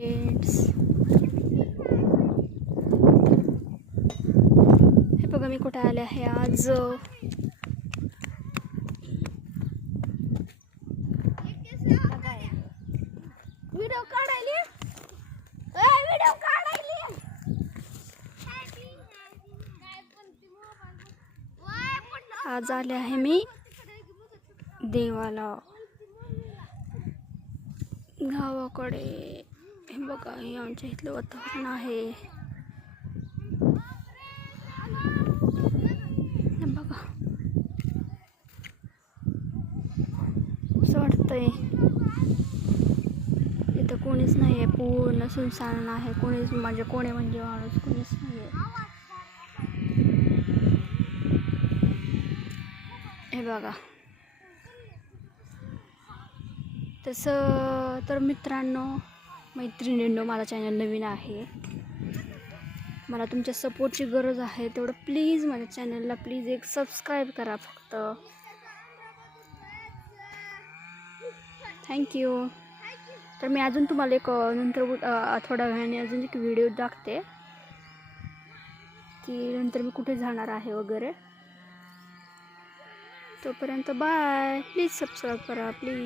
Friends, हे बघा मी कुठे आले आहे आज. व्हिडिओ काढायली आज आले आहे मी देवाला गावाकडे. हे बघा हे आमच्या इथलं वातावरण आहे. हे बघा असं वाटतंय इथं कोणीच नाही आहे, पूर्ण सुनसान आहे. कोणीच कोणी म्हणजे माणूस कोणीच नाही आहे. हे बघा. तसं तर मित्रांनो मैत्रिणींनो, माझा चॅनल नवीन आहे, मला तुमच्या सपोर्टची गरज आहे. तेवढं प्लीज माझ्या चॅनलला प्लीज एक सबस्क्राईब करा फक्त. थँक्यू. तर मी अजून तुम्हाला एक नंतर थोड्या वेळाने अजून एक व्हिडिओ टाकते की नंतर मी कुठे जाणार आहे वगैरे. तोपर्यंत बाय. प्लीज सबस्क्राईब करा प्लीज.